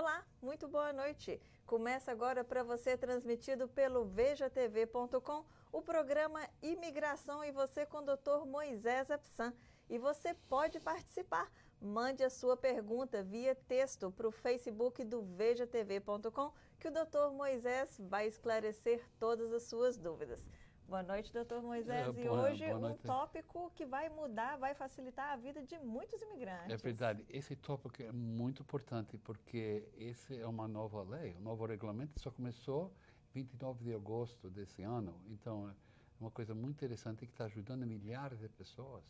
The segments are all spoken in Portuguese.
Olá, muito boa noite. Começa agora para você, transmitido pelo vejatv.com, o programa Imigração e Você com o Dr. Moisés Absan. E você pode participar. Mande a sua pergunta via texto para o Facebook do vejatv.com, que o Dr. Moisés vai esclarecer todas as suas dúvidas. Boa noite, doutor Moisés. E hoje um tópico que vai mudar, vai facilitar a vida de muitos imigrantes. É verdade. Esse tópico é muito importante porque esse é uma nova lei, um novo regulamento. Só começou 29 de agosto desse ano. Então, é uma coisa muito interessante que está ajudando milhares de pessoas.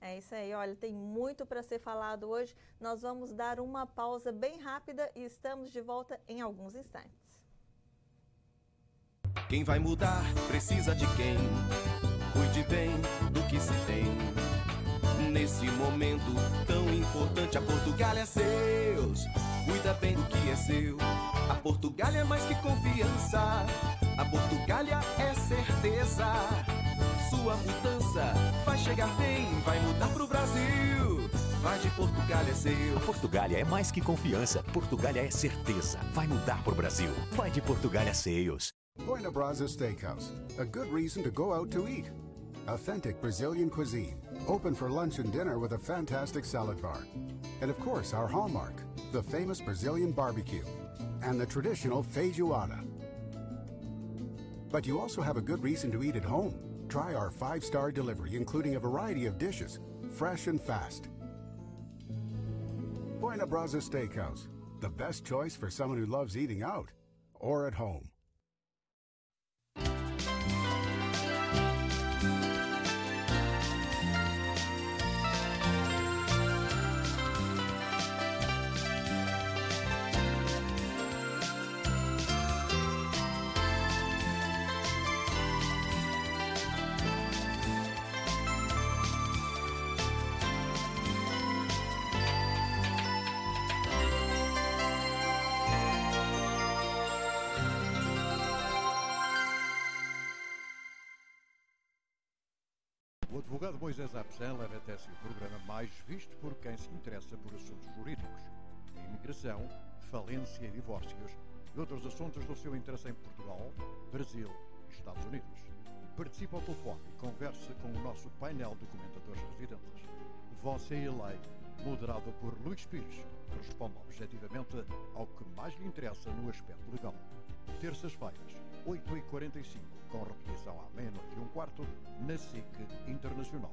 É isso aí. Olha, tem muito para ser falado hoje. Nós vamos dar uma pausa bem rápida e estamos de volta em alguns instantes. Quem vai mudar precisa de quem cuide bem do que se tem. Nesse momento tão importante, a Portugália é seus. Cuida bem do que é seu. A Portugália é mais que confiança. A Portugália é certeza. Sua mudança vai chegar bem, vai mudar pro Brasil. Vai de Portugália é seu. A Portugália é mais que confiança. Portugália é certeza. Vai mudar pro Brasil. Vai de Portugália Seios. Buena Brasa Steakhouse, a good reason to go out to eat. Authentic Brazilian cuisine, open for lunch and dinner with a fantastic salad bar. And of course, our hallmark, the famous Brazilian barbecue and the traditional feijoada. But you also have a good reason to eat at home. Try our 5-star delivery, including a variety of dishes, fresh and fast. Buena Brasa Steakhouse, the best choice for someone who loves eating out or at home. O advogado Moisés Absan leva até si o programa mais visto por quem se interessa por assuntos jurídicos. A imigração, falência e divórcios e outros assuntos do seu interesse em Portugal, Brasil e Estados Unidos. Participe ao telefone e converse com o nosso painel de comentadores residentes. Você e a Lei, moderado por Luís Pires, responde objetivamente ao que mais lhe interessa no aspecto legal. Terças-feiras, 8h45, com repetição à 00:15, na SIC Internacional.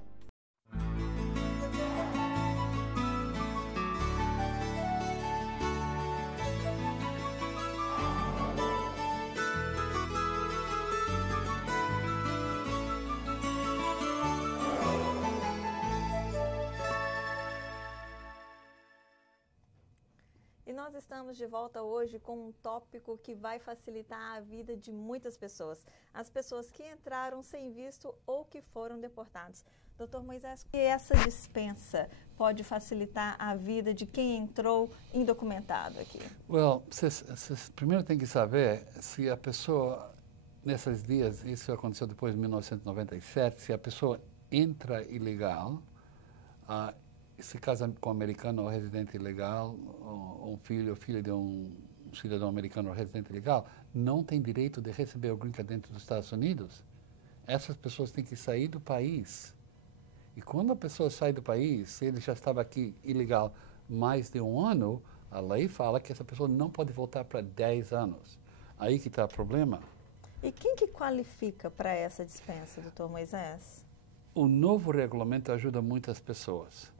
E nós estamos de volta hoje com um tópico que vai facilitar a vida de muitas pessoas. As pessoas que entraram sem visto ou que foram deportados. Doutor Moisés, que essa dispensa pode facilitar a vida de quem entrou indocumentado aqui? Vocês primeiro tem que saber se a pessoa, nesses dias, isso aconteceu depois de 1997, se a pessoa entra ilegal, se casa com um americano ou residente ilegal, ou um filho ou filha de um cidadão americano ou residente ilegal, não tem direito de receber o green card dentro dos Estados Unidos. Essas pessoas têm que sair do país. E quando a pessoa sai do país, se ele já estava aqui ilegal mais de um ano, a lei fala que essa pessoa não pode voltar para 10 anos. Aí que está o problema. E quem que qualifica para essa dispensa, doutor Moisés? O novo regulamento ajuda muitas pessoas.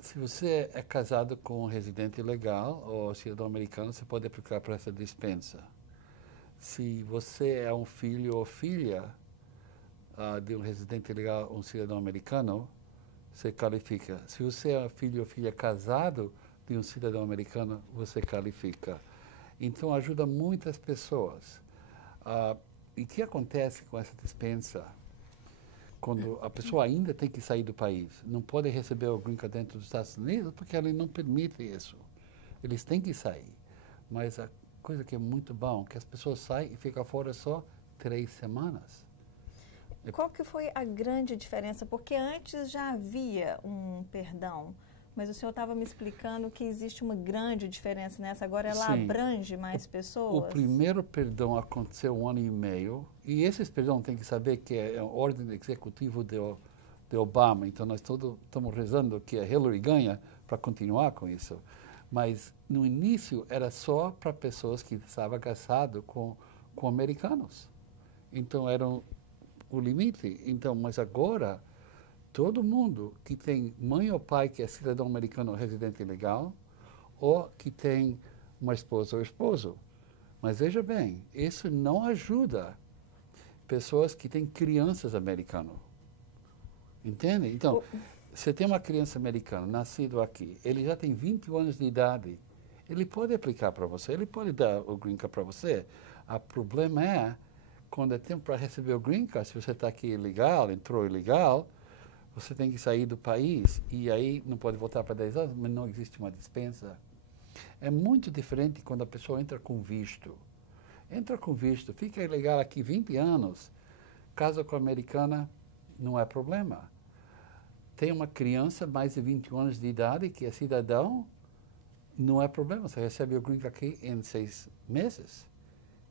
Se você é casado com um residente legal ou cidadão americano, você pode aplicar para essa dispensa. Se você é um filho ou filha de um residente legal, um cidadão americano, você qualifica. Se você é filho ou filha casado de um cidadão americano, você qualifica. Então, ajuda muitas pessoas. E o que acontece com essa dispensa? Quando a pessoa ainda tem que sair do país, não pode receber o green card dentro dos Estados Unidos, porque a lei não permite isso. Eles têm que sair. Mas a coisa que é muito bom, que as pessoas saem e ficam fora só 3 semanas. Qual que foi a grande diferença? Porque antes já havia um perdão Mas o senhor estava me explicando que existe uma grande diferença nessa. Agora ela Sim. abrange mais pessoas? O primeiro perdão aconteceu 1 ano e meio, e esses perdão tem que saber que é a ordem executiva de Obama, então nós todos estamos rezando que a Hillary ganha para continuar com isso. Mas no início era só para pessoas que estavam casadas com americanos. Então era o limite. Então, mas agora todo mundo que tem mãe ou pai que é cidadão americano ou residente legal, ou que tem uma esposa ou esposo. Mas veja bem, isso não ajuda pessoas que têm crianças americanas. Entende? Então, você tem uma criança americana, nascido aqui, ele já tem 21 anos de idade, ele pode aplicar para você, ele pode dar o green card para você. O problema é, quando é tempo para receber o green card, se você está aqui ilegal, entrou ilegal, você tem que sair do país e aí não pode voltar para 10 anos, mas não existe uma dispensa. É muito diferente quando a pessoa entra com visto. Entra com visto, fica ilegal aqui 20 anos, casa com a americana, não é problema. Tem uma criança mais de 21 anos de idade que é cidadão, não é problema, você recebe o green card aqui em 6 meses.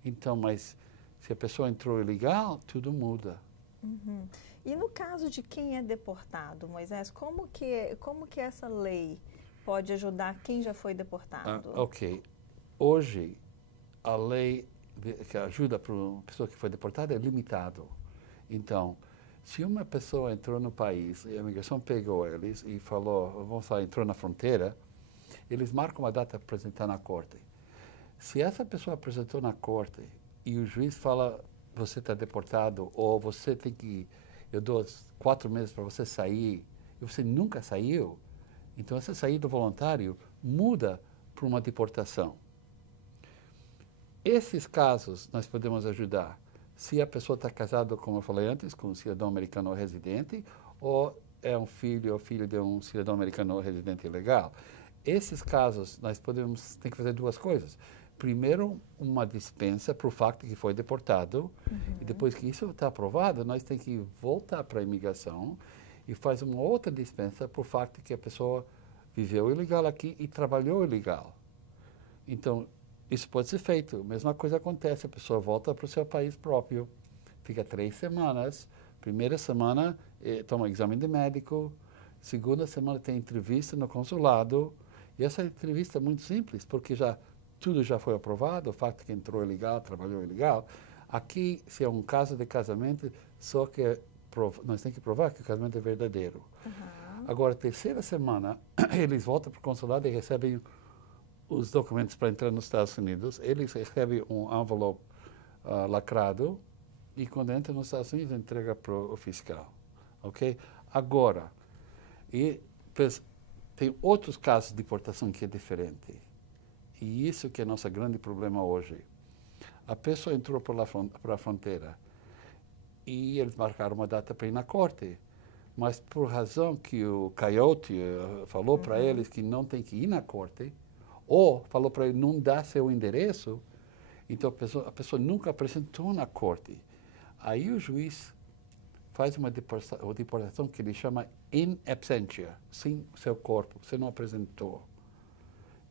Então, mas se a pessoa entrou ilegal, tudo muda. Uhum. E no caso de quem é deportado, Moisés, como que essa lei pode ajudar quem já foi deportado? Ok. Hoje, a lei que ajuda para uma pessoa que foi deportada é limitado. Então, se uma pessoa entrou no país e a imigração pegou eles e falou, vamos falar, entrou na fronteira, eles marcam uma data para apresentar na corte. Se essa pessoa apresentou na corte e o juiz fala, você está deportado, ou você tem que, eu dou 4 meses para você sair, e você nunca saiu, então essa saída voluntária muda para uma deportação. Esses casos nós podemos ajudar se a pessoa está casada, como eu falei antes, com um cidadão americano ou residente, ou é um filho ou filho de um cidadão americano ou residente legal. Esses casos nós tem que fazer 2 coisas. Primeiro, uma dispensa para o facto que foi deportado, e depois que isso está aprovado, nós temos que voltar para a imigração e faz uma outra dispensa para o facto que a pessoa viveu ilegal aqui e trabalhou ilegal. Então, isso pode ser feito. A mesma coisa acontece, a pessoa volta para o seu país próprio, fica 3 semanas, primeira semana toma exame de médico, segunda semana tem entrevista no consulado, e essa entrevista é muito simples, porque tudo já foi aprovado, o facto que entrou ilegal, trabalhou ilegal. Aqui, se é um caso de casamento, só que nós temos que provar que o casamento é verdadeiro. Agora, terceira semana, eles voltam para o consulado e recebem os documentos para entrar nos Estados Unidos. Eles recebem um envelope lacrado e, quando entra nos Estados Unidos, entrega para o fiscal. Ok? Agora, tem outros casos de deportação que é diferente. E isso que é nosso grande problema hoje. A pessoa entrou para a fronteira e eles marcaram uma data para ir na corte. Mas por razão que o Coyote falou para eles que não tem que ir na corte, ou falou para ele não dar seu endereço, então a pessoa nunca apresentou na corte. Aí o juiz faz uma deportação que ele chama in absentia, sem seu corpo, você não apresentou.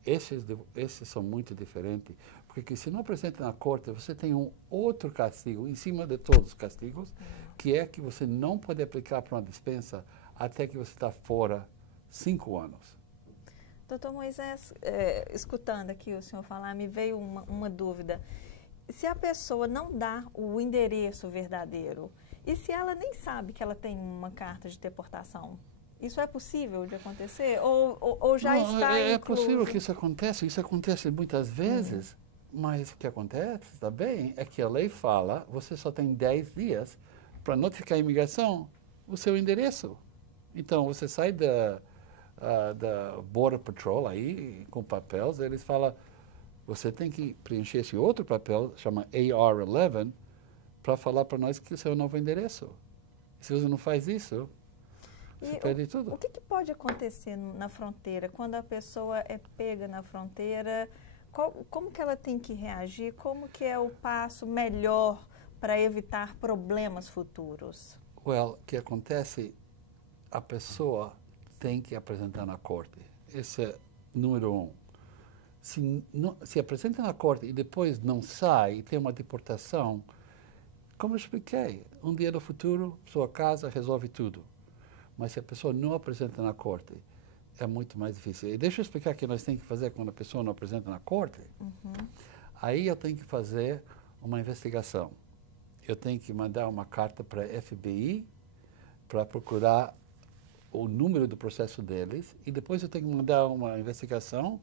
Esses são muito diferentes, porque se não apresenta na corte, você tem um outro castigo, em cima de todos os castigos, que é que você não pode aplicar para uma dispensa até que você está fora 5 anos. Doutor Moisés, escutando aqui o senhor falar, me veio uma dúvida. Se a pessoa não dá o endereço verdadeiro, e se ela nem sabe que ela tem uma carta de deportação, isso é possível de acontecer? Ou já não, está é incluso? possível que isso acontece muitas vezes, mas o que acontece também é que a lei fala, você só tem 10 dias para notificar a imigração o seu endereço. Então, você sai da Border Patrol aí, com papéis, eles falam, você tem que preencher esse outro papel, chama AR-11, para falar para nós que o seu novo endereço. Se você não faz isso, você perde tudo. O que pode acontecer na fronteira, quando a pessoa é pega na fronteira? Como que ela tem que reagir? Como que é o passo melhor para evitar problemas futuros? O que acontece, a pessoa tem que apresentar na corte. Esse é número 1. Se apresenta na corte e depois não sai e tem uma deportação, como eu expliquei, um dia no futuro, sua casa resolve tudo. Mas se a pessoa não apresenta na corte, é muito mais difícil. E deixa eu explicar o que nós temos que fazer quando a pessoa não apresenta na corte. Aí eu tenho que fazer uma investigação. Eu tenho que mandar uma carta para a FBI para procurar o número do processo deles e depois eu tenho que mandar uma investigação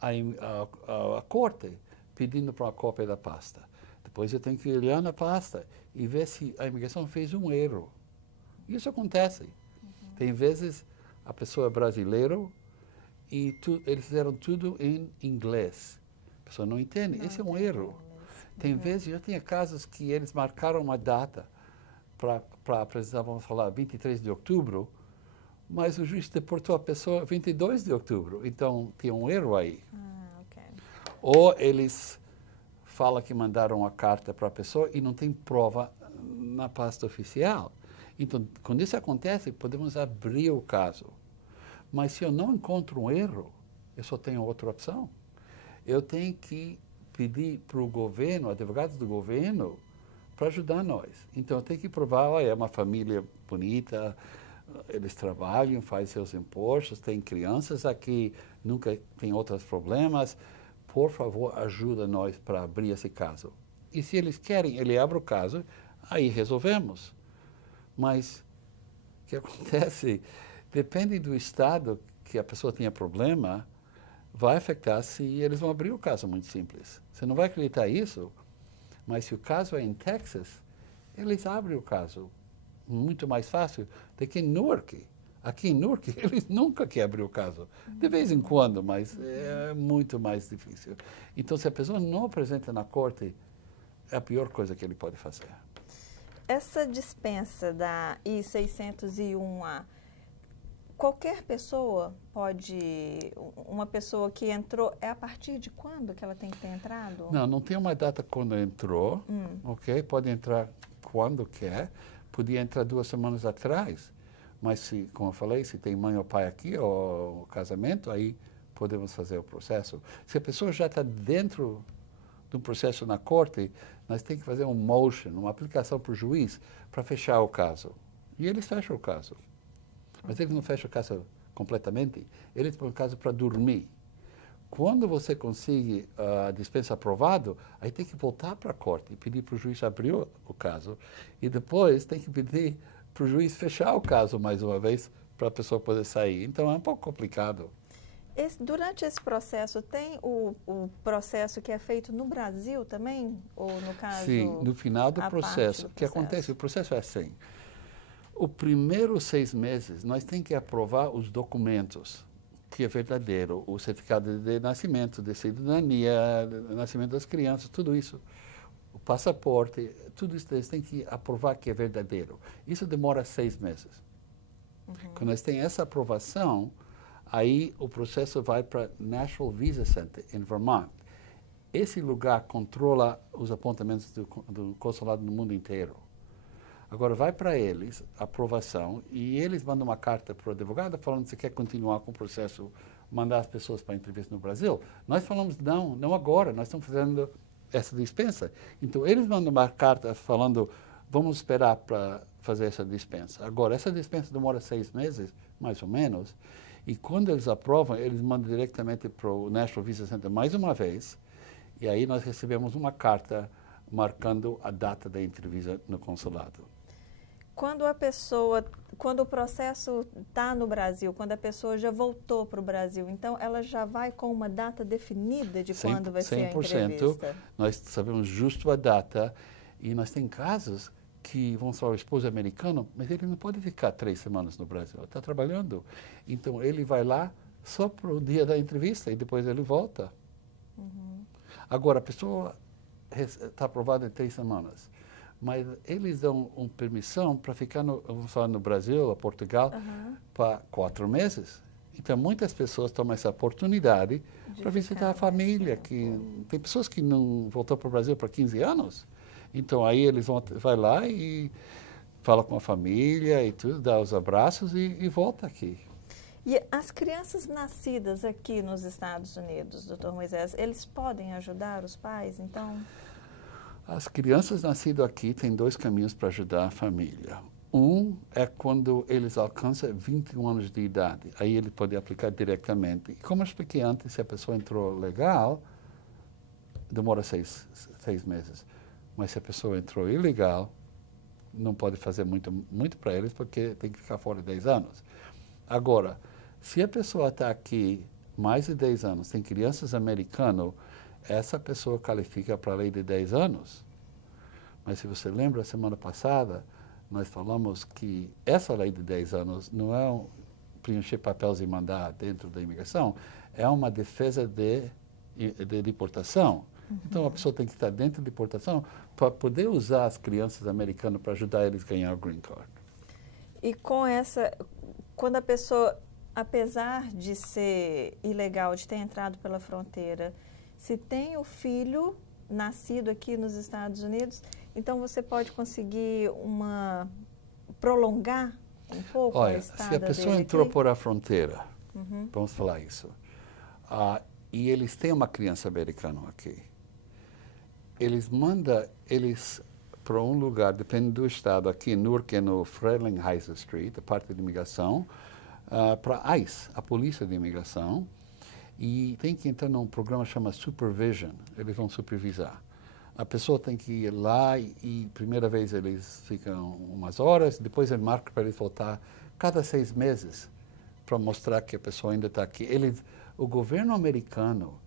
à corte pedindo para uma cópia da pasta. Depois eu tenho que olhar na pasta e ver se a imigração fez um erro. Isso acontece. Tem vezes a pessoa é brasileira e eles fizeram tudo em inglês. A pessoa não entende. Esse é um erro. Tem vezes, eu tinha casos que eles marcaram uma data para apresentar, vamos falar, 23 de outubro, mas o juiz deportou a pessoa 22 de outubro. Então, tinha um erro aí. Ou eles falam que mandaram a carta para a pessoa e não tem prova na pasta oficial. Então, quando isso acontece, podemos abrir o caso. Mas se eu não encontro um erro, eu só tenho outra opção. Eu tenho que pedir para o governo, advogados do governo, para ajudar nós. Então, eu tenho que provar, olha, é uma família bonita, eles trabalham, fazem seus impostos, tem crianças aqui, nunca tem outros problemas. Por favor, ajuda nós para abrir esse caso. E se eles querem, ele abre o caso, aí resolvemos. Mas o que acontece, depende do estado que a pessoa tenha problema, vai afetar se eles vão abrir o caso, muito simples. Você não vai acreditar isso, mas se o caso é em Texas, eles abrem o caso muito mais fácil do que em Newark. Aqui em Newark, eles nunca querem abrir o caso. De vez em quando, mas é muito mais difícil. Então, se a pessoa não apresenta na corte, é a pior coisa que ele pode fazer. Essa dispensa da I-601A, qualquer pessoa pode, uma pessoa que entrou, é a partir de quando que ela tem que ter entrado? Não tem uma data quando entrou, ok? Pode entrar quando quer, podia entrar 2 semanas atrás, mas se, como eu falei, se tem mãe ou pai aqui, ou casamento, aí podemos fazer o processo. Se a pessoa já está dentro de um processo na corte, nós temos que fazer um motion, uma aplicação para o juiz, para fechar o caso. E eles fecham o caso. Mas eles não fecham o caso completamente, eles põem o caso para dormir. Quando você consegue a dispensa aprovado, aí tem que voltar para a corte e pedir para o juiz abrir o caso. E depois tem que pedir para o juiz fechar o caso mais uma vez, para a pessoa poder sair. Então é um pouco complicado. Durante esse processo, tem o processo que é feito no Brasil também? Ou no caso... Sim, no final do processo. O que acontece? O processo é assim. O primeiro 6 meses, nós temos que aprovar os documentos, que é verdadeiro. O certificado de nascimento, de cidadania, de nascimento das crianças, tudo isso. O passaporte, tudo isso eles têm que aprovar que é verdadeiro. Isso demora 6 meses. Quando nós temos essa aprovação, aí o processo vai para National Visa Center, em Vermont. Esse lugar controla os apontamentos do consulado no mundo inteiro. Agora vai para eles, a aprovação, e eles mandam uma carta para o advogado falando que você quer continuar com o processo, mandar as pessoas para a entrevista no Brasil. Nós falamos, não agora, nós estamos fazendo essa dispensa. Então eles mandam uma carta falando, vamos esperar para fazer essa dispensa. Agora, essa dispensa demora 6 meses, mais ou menos, e quando eles aprovam, eles mandam diretamente para o National Visa Center mais uma vez, e aí nós recebemos uma carta marcando a data da entrevista no consulado. Quando o processo está no Brasil, quando a pessoa já voltou para o Brasil, então ela já vai com uma data definida de quando vai ser a entrevista? Nós sabemos justo a data, e nós temos casos que, vamos falar, o esposo é americano, mas ele não pode ficar 3 semanas no Brasil, ele está trabalhando. Então, ele vai lá só para o dia da entrevista e depois ele volta. Agora, a pessoa está aprovada em 3 semanas, mas eles dão uma permissão para ficar, vamos falar, no Brasil ou Portugal, para 4 meses. Então, muitas pessoas tomam essa oportunidade para visitar a família. Tem pessoas que não voltou para o Brasil por 15 anos. Então, aí eles vai lá e fala com a família e tudo, dá os abraços e volta aqui. E as crianças nascidas aqui nos Estados Unidos, doutor Moisés, eles podem ajudar os pais, então? As crianças nascidas aqui têm 2 caminhos para ajudar a família. Um é quando eles alcançam 21 anos de idade. Aí ele pode aplicar diretamente. E como eu expliquei antes, se a pessoa entrou legal, demora 6 meses. Mas se a pessoa entrou ilegal, não pode fazer muito para eles, porque tem que ficar fora 10 anos. Agora, se a pessoa está aqui mais de 10 anos, tem crianças americanas, essa pessoa qualifica para a lei de 10 anos. Mas se você lembra, semana passada, nós falamos que essa lei de 10 anos não é preencher papéis e mandar dentro da imigração, é uma defesa de deportação. Então, a pessoa tem que estar dentro de deportação para poder usar as crianças americanas para ajudar eles a ganhar o green card. E com essa, quando a pessoa, apesar de ser ilegal, de ter entrado pela fronteira, se tem o filho nascido aqui nos Estados Unidos, então você pode conseguir prolongar um pouco a estada se a pessoa entrou aqui? por a fronteira, vamos falar isso, e eles têm uma criança americana aqui, eles mandam eles para um lugar, depende do estado, aqui em Newark, é no Frelinghuysen Street, a parte de imigração, para a ICE, a polícia de imigração, e tem que entrar num programa que chama Supervision, eles vão supervisar. A pessoa tem que ir lá e primeira vez eles ficam umas horas, depois ele marca para eles voltar cada 6 meses para mostrar que a pessoa ainda está aqui. O governo americano,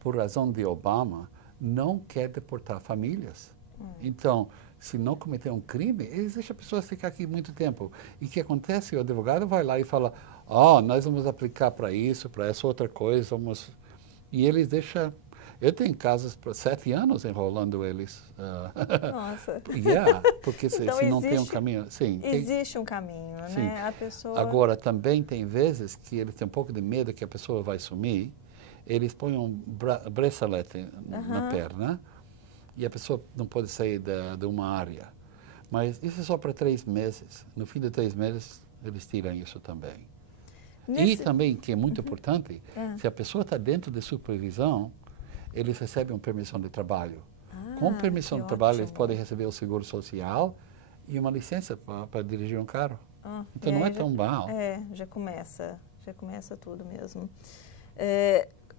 por razão de Obama, não quer deportar famílias. Então, se não cometer um crime, eles deixam a pessoa ficar aqui muito tempo. E o que acontece? O advogado vai lá e fala, nós vamos aplicar para isso, para essa outra coisa, e eles deixam... Eu tenho casos por 7 anos enrolando eles. Nossa. Porque então, se não tem um caminho... Sim, existe um caminho, sim. né? A pessoa... Agora, também tem vezes que eles têm um pouco de medo que a pessoa vai sumir, eles põem um bracelete na perna e a pessoa não pode sair de uma área. Mas isso é só para 3 meses. No fim de 3 meses, eles tiram isso também. E também, que é muito importante, se a pessoa está dentro de supervisão, eles recebem uma permissão de trabalho. Com permissão de trabalho, eles podem receber o seguro social e uma licença para dirigir um carro. Então, não é tão mal. Já começa tudo mesmo.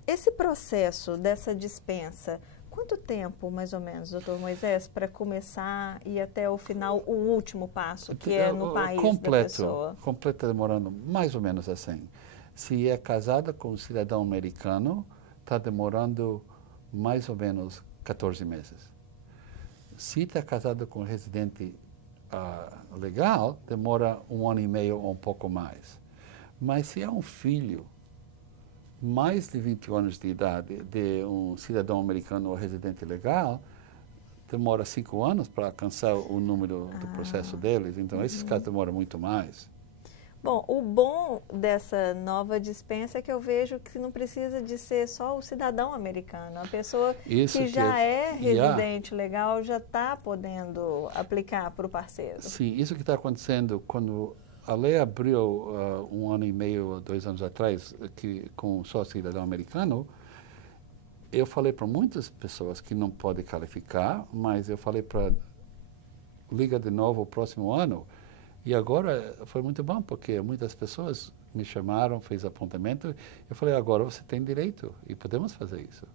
Esse processo dessa dispensa, quanto tempo, mais ou menos, doutor Moisés, para começar e até o final, o último passo, que é no país da pessoa? Completo, demorando mais ou menos assim. Se é casada com um cidadão americano, está demorando mais ou menos 14 meses. Se está casado com um residente legal, demora 1 ano e meio ou um pouco mais. Mas se é um filho mais de 20 anos de idade de um cidadão americano ou residente legal, demora 5 anos para alcançar o número do processo deles. Então, esses casos demoram muito mais. Bom, o bom dessa nova dispensa é que eu vejo que não precisa de ser só o cidadão americano. A pessoa que já é residente legal já está podendo aplicar para o parceiro. Sim, isso que está acontecendo quando a lei abriu 1 ano e meio, 2 anos atrás, com só cidadão americano. Eu falei para muitas pessoas que não podem qualificar, mas eu falei para liga de novo o próximo ano. E agora foi muito bom, porque muitas pessoas me chamaram, fez apontamento. Eu falei, agora você tem direito e podemos fazer isso.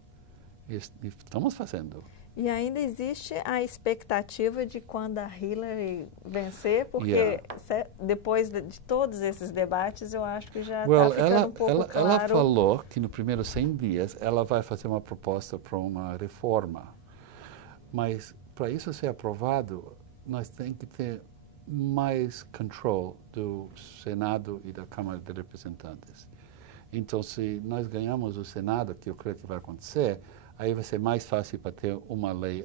E estamos fazendo. E ainda existe a expectativa de quando a Hillary vencer, porque depois de todos esses debates, eu acho que já está ficando um pouco claro. Ela falou que no primeiro 100 dias ela vai fazer uma proposta para uma reforma. Mas para isso ser aprovado, nós temos que ter mais controle do Senado e da Câmara de Representantes. Então, se nós ganhamos o Senado, que eu creio que vai acontecer, aí vai ser mais fácil para ter uma lei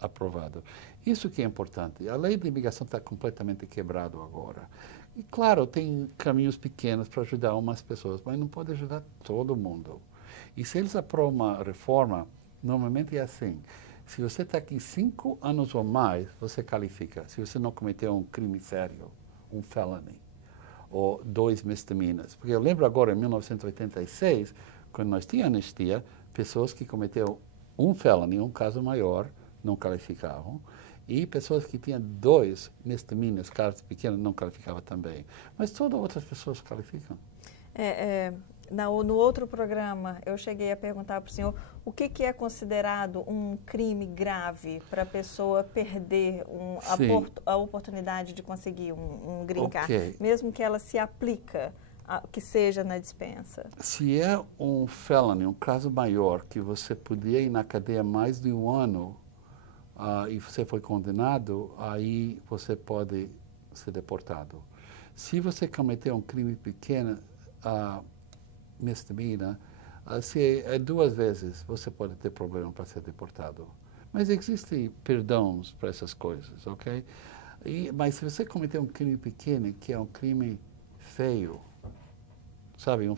aprovada. Isso que é importante. A lei de imigração está completamente quebrada agora. E, claro, tem caminhos pequenos para ajudar umas pessoas, mas não pode ajudar todo mundo. E se eles aprovam uma reforma, normalmente é assim. Se você está aqui 5 anos ou mais, você qualifica. Se você não cometeu um crime sério, um felony. ou 2 misdemeanors. Porque eu lembro agora, em 1986, quando nós tínhamos anistia, pessoas que cometeram um felony, um caso maior, não qualificavam, e pessoas que tinham 2 misdemeanors, casos pequenos, não qualificavam também. Mas todas outras pessoas qualificam. No outro programa, eu cheguei a perguntar para o senhor o que é considerado um crime grave para a pessoa perder a oportunidade de conseguir um green card, mesmo que ela se aplica, que seja na dispensa. Se é um felony, um caso maior, que você podia ir na cadeia mais de 1 ano e você foi condenado, aí você pode ser deportado. Se você cometeu um crime pequeno, misdemeanor, se é 2 vezes, você pode ter problema para ser deportado. Mas existem perdões para essas coisas, ok? Mas se você cometeu um crime pequeno, que é um crime feio, sabe, um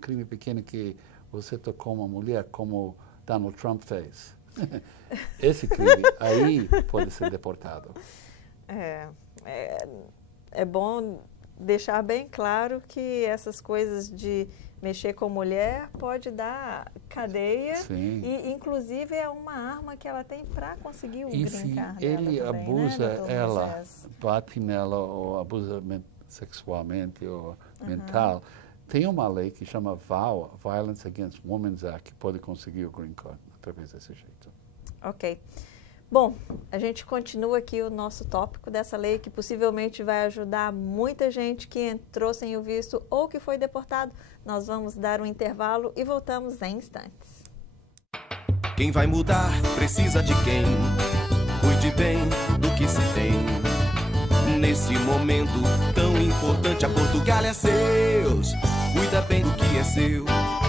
crime pequeno que você tocou uma mulher como Donald Trump fez, esse crime aí pode ser deportado. É bom deixar bem claro que essas coisas de mexer com mulher pode dar cadeia. Sim. E inclusive é uma arma que ela tem para conseguir o green card. E se ele abusa ela, Moisés? bate nela ou abusa sexualmente ou mental, tem uma lei que chama VAWA, Violence Against Women's Act, que pode conseguir o green card através desse jeito. Ok. Bom, a gente continua aqui o nosso tópico dessa lei que possivelmente vai ajudar muita gente que entrou sem o visto ou que foi deportado. Nós vamos dar um intervalo e voltamos em instantes. Quem vai mudar precisa de quem cuide bem do que se tem. Nesse momento tão importante, a Portugália é seus. Cuida bem do que é seu.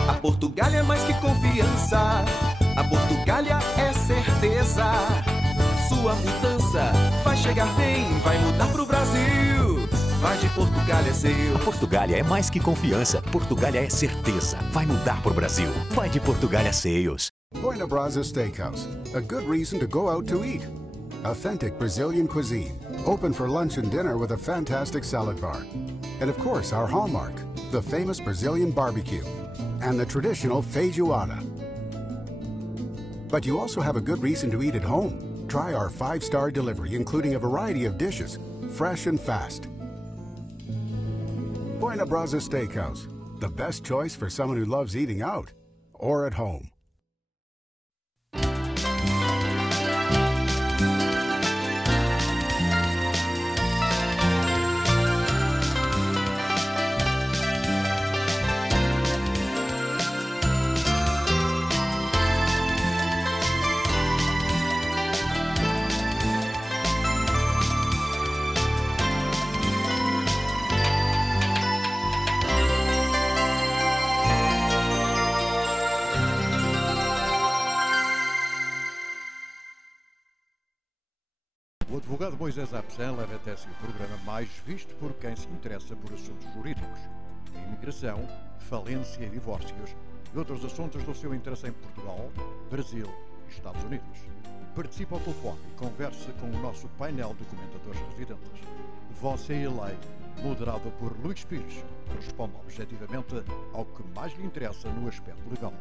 A Portugália é mais que confiança. A Portugália é certeza. Sua mudança vai chegar bem, vai mudar pro Brasil. Vai de Portugália é seu. A Portugália é mais que confiança. Portugália é certeza. Vai mudar pro Brasil. Vai de Portugália Seios. Buena Brasa Steakhouse, a good reason to go out to eat. Authentic Brazilian cuisine, open for lunch and dinner with a fantastic salad bar. And of course, our hallmark, the famous Brazilian barbecue and the traditional feijoada. But you also have a good reason to eat at home. Try our 5-star delivery, including a variety of dishes, fresh and fast. Buena Brasa Steakhouse, the best choice for someone who loves eating out or at home. O advogado Moisés Apsan leva até si o programa mais visto por quem se interessa por assuntos jurídicos, a imigração, falência e divórcios e outros assuntos do seu interesse em Portugal, Brasil e Estados Unidos. Participe ao telefone e converse com o nosso painel de comentadores residentes. Você e a Lei, moderado por Luís Pires, responde objetivamente ao que mais lhe interessa no aspecto legal.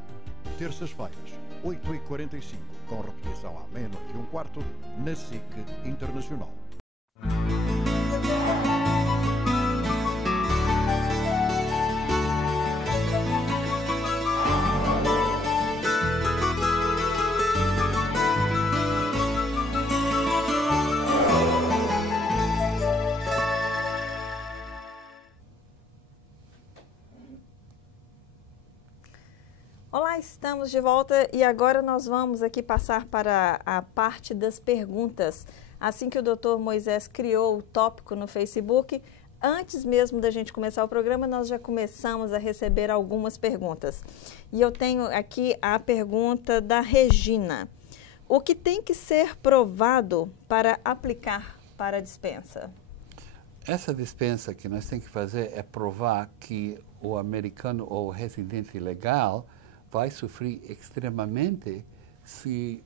Terças-feiras, 8h45, com repetição à 00:15, na SIC Internacional. Olá, estamos de volta e agora nós vamos aqui passar para a parte das perguntas. Assim que o Dr. Moisés criou o tópico no Facebook, antes mesmo da gente começar o programa, nós já começamos a receber algumas perguntas. E eu tenho aqui a pergunta da Regina. O que tem que ser provado para aplicar para a dispensa? Essa dispensa que nós temos que fazer é provar que o americano ou o residente legal vai sofrer extremamente se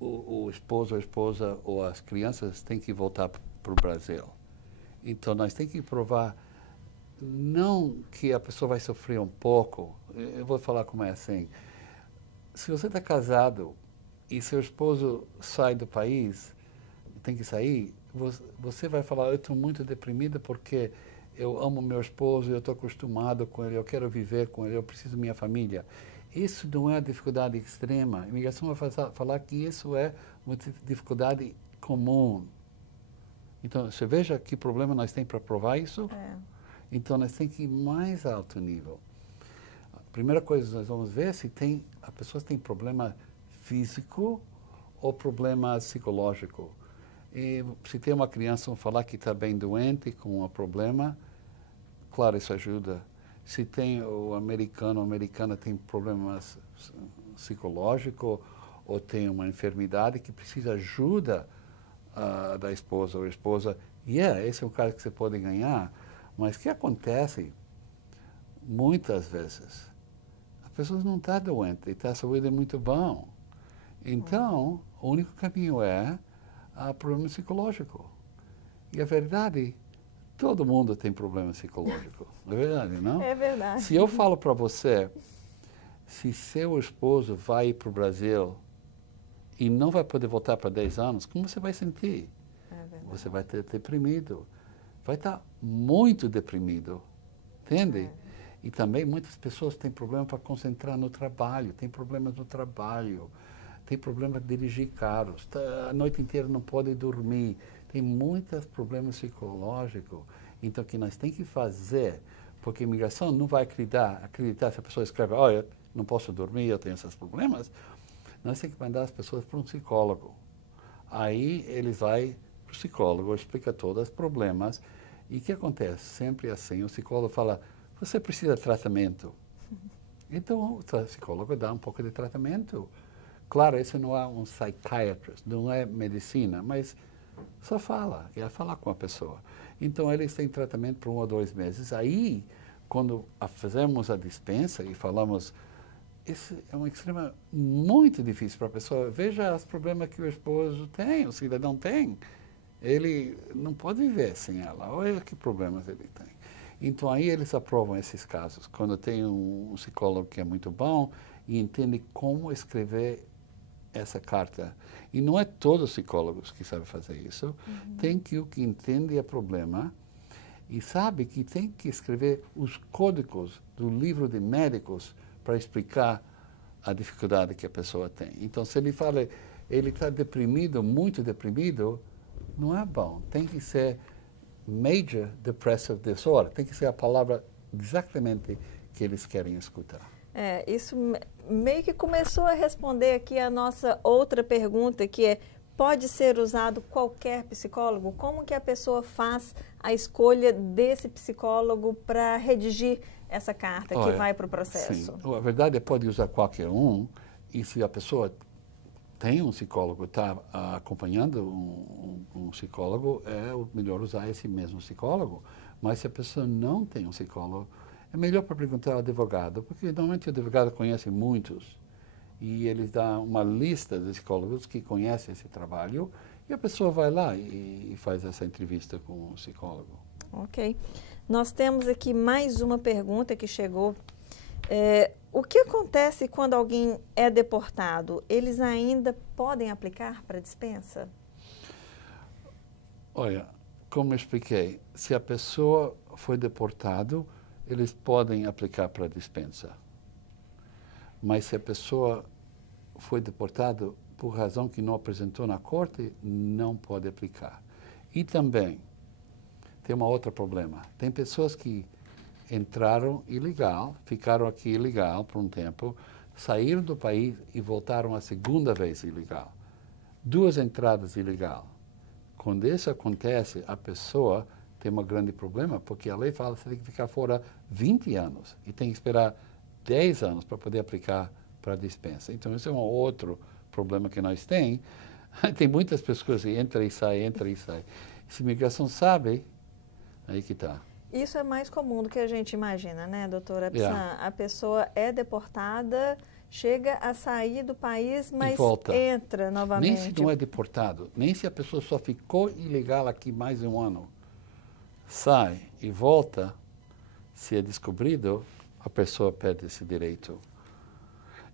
o esposo, a esposa ou as crianças têm que voltar para o Brasil. Então, nós temos que provar não que a pessoa vai sofrer um pouco. Eu vou falar como é assim. Se você está casado e seu esposo sai do país, tem que sair, você vai falar, eu estou muito deprimida porque eu amo meu esposo, eu estou acostumado com ele, eu quero viver com ele, eu preciso da minha família. Isso não é dificuldade extrema. A imigração vai falar que isso é uma dificuldade comum. Então, você veja que problema nós temos para provar isso? Então, nós temos que ir mais alto nível. A primeira coisa, nós vamos ver se a pessoa tem problema físico ou problema psicológico. E se tem uma criança, falar que está bem doente com um problema, claro, isso ajuda. Se tem a americana tem problemas psicológicos ou tem uma enfermidade que precisa ajuda da esposa ou esposa, esse é um caso que você pode ganhar. Mas o que acontece muitas vezes? A pessoa não está doente, está a saúde é muito bom. Então, o único caminho é problema psicológico. E a verdade, todo mundo tem problema psicológico. É verdade, não? É verdade. Se eu falo para você, se seu esposo vai para o Brasil e não vai poder voltar para 10 anos, como você vai sentir? Você vai estar deprimido. Vai estar muito deprimido. Entende? E também muitas pessoas têm problema para concentrar no trabalho, têm problemas no trabalho, tem problema de dirigir carros, a noite inteira não pode dormir, tem muitos problemas psicológicos. Então, o que nós temos que fazer, porque a imigração não vai acreditar se a pessoa escreve, olha, não posso dormir, eu tenho esses problemas, nós temos que mandar as pessoas para um psicólogo. Aí, eles vão para o psicólogo, explica todos os problemas, e o que acontece? Sempre assim, o psicólogo fala, você precisa de tratamento. Então, o psicólogo dá um pouco de tratamento. Claro, esse não é um psychiatrist, não é medicina, mas só fala, é falar com a pessoa. Então, eles têm tratamento por 1 ou 2 meses. Aí, quando fazemos a dispensa e falamos, esse é um extremo muito difícil para a pessoa. Veja os problemas que o esposo tem, o cidadão tem. Ele não pode viver sem ela. Olha que problemas ele tem. Então, aí eles aprovam esses casos. Quando tem um psicólogo que é muito bom e entende como escrever essa carta. E não é todos os psicólogos que sabem fazer isso. Tem que o que entende o problema e sabe que tem que escrever os códigos do livro de médicos para explicar a dificuldade que a pessoa tem. Então, se ele fala, ele está deprimido, muito deprimido, não é bom. Tem que ser Major Depressive Disorder. Tem que ser a palavra exatamente que eles querem escutar. Isso meio que começou a responder aqui a nossa outra pergunta, que é, pode ser usado qualquer psicólogo? Como que a pessoa faz a escolha desse psicólogo para redigir essa carta que vai para o processo? Sim, a verdade é que pode usar qualquer um, e se a pessoa tem um psicólogo, está acompanhando um psicólogo, é melhor usar esse mesmo psicólogo. Mas se a pessoa não tem um psicólogo, é melhor para perguntar ao advogado, porque normalmente o advogado conhece muitos e eles dão uma lista de psicólogos que conhecem esse trabalho e a pessoa vai lá e faz essa entrevista com o psicólogo. Ok. Nós temos aqui mais uma pergunta que chegou. O que acontece quando alguém é deportado? Eles ainda podem aplicar para dispensa? Olha, como eu expliquei, se a pessoa foi deportada, eles podem aplicar para dispensa. Mas se a pessoa foi deportada por razão que não apresentou na corte, não pode aplicar. E também tem um outro problema. Tem pessoas que entraram ilegal, ficaram aqui ilegal por um tempo, saíram do país e voltaram a segunda vez ilegal. 2 entradas ilegal. Quando isso acontece, a pessoa tem um grande problema, porque a lei fala que você tem que ficar fora 20 anos e tem que esperar 10 anos para poder aplicar para a dispensa. Então, esse é um outro problema que nós temos. Tem muitas pessoas que entram e saem, entram e saem. Se a imigração sabe, aí que está. Isso é mais comum do que a gente imagina, né, doutora Epsan? A pessoa é deportada, chega a sair do país, mas entra novamente. Nem se não é deportado, nem se a pessoa só ficou ilegal aqui mais de 1 ano, sai e volta, se é descobrido, a pessoa perde esse direito.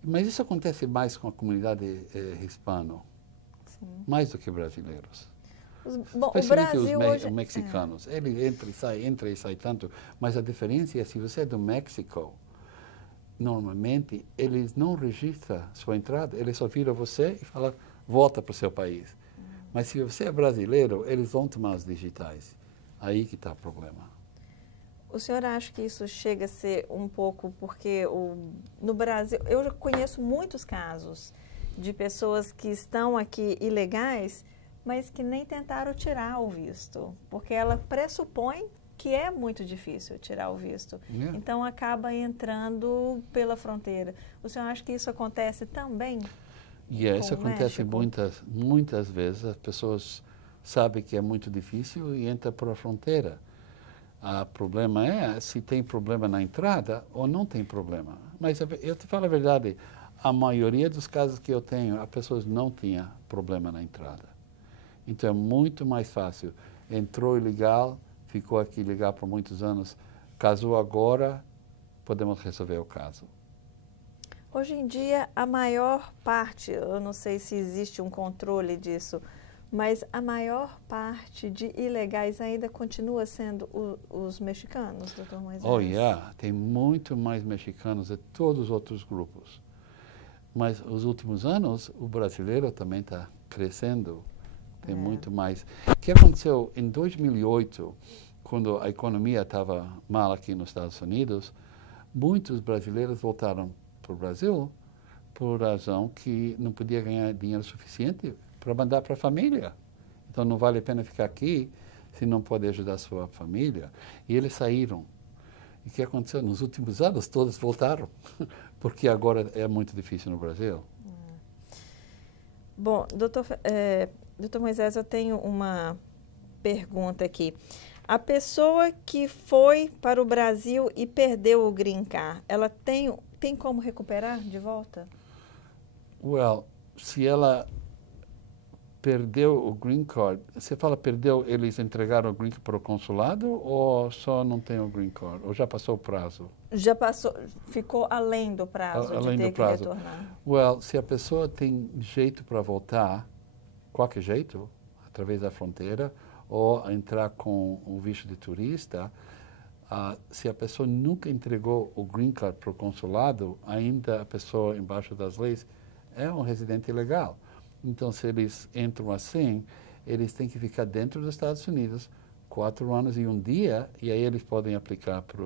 Mas isso acontece mais com a comunidade hispana, mais do que brasileiros. Bom, Especialmente o Brasil hoje... os mexicanos. Ele entra e sai tanto. Mas a diferença é, se você é do México, normalmente eles não registram sua entrada, eles só viram você e falam, volta para o seu país. Mas se você é brasileiro, eles vão tomar os digitais. Aí que está o problema. O senhor acha que isso chega a ser um pouco porque no Brasil, eu já conheço muitos casos de pessoas que estão aqui ilegais, mas que nem tentaram tirar o visto, porque ela pressupõe que é muito difícil tirar o visto. Então acaba entrando pela fronteira. O senhor acha que isso acontece também? Isso acontece muitas vezes. As pessoas sabem que é muito difícil e entram por a fronteira. O problema é se tem problema na entrada ou não tem problema. Mas eu te falo a verdade, a maioria dos casos que eu tenho, as pessoas não tinham problema na entrada. Então é muito mais fácil. Entrou ilegal, ficou aqui ilegal por muitos anos, casou agora, podemos resolver o caso. Hoje em dia, a maior parte, eu não sei se existe um controle disso, mas a maior parte de ilegais ainda continua sendo os mexicanos, doutor Moisés? Tem muito mais mexicanos de todos os outros grupos. Mas nos últimos anos, o brasileiro também está crescendo, tem muito mais. O que aconteceu em 2008, quando a economia estava mal aqui nos Estados Unidos, muitos brasileiros voltaram para o Brasil por razão que não podia ganhar dinheiro suficiente para mandar para a família. Então não vale a pena ficar aqui se não pode ajudar a sua família. E eles saíram. E o que aconteceu? Nos últimos anos todos voltaram, porque agora é muito difícil no Brasil. Bom, doutor Moisés, eu tenho uma pergunta aqui. A pessoa que foi para o Brasil e perdeu o Green Card, ela tem como recuperar de volta? Se ela perdeu o Green Card, você fala perdeu, eles entregaram o Green Card para o consulado ou só não tem o Green Card? Ou já passou o prazo? Já passou, ficou além do prazo além de ter do prazo. que retornar. Se a pessoa tem jeito para voltar, qualquer jeito, através da fronteira, ou entrar com o visto de turista, se a pessoa nunca entregou o Green Card para o consulado, ainda a pessoa, embaixo das leis, é um residente ilegal. Então, se eles entram assim, eles têm que ficar dentro dos Estados Unidos 4 anos e 1 dia, e aí eles podem aplicar para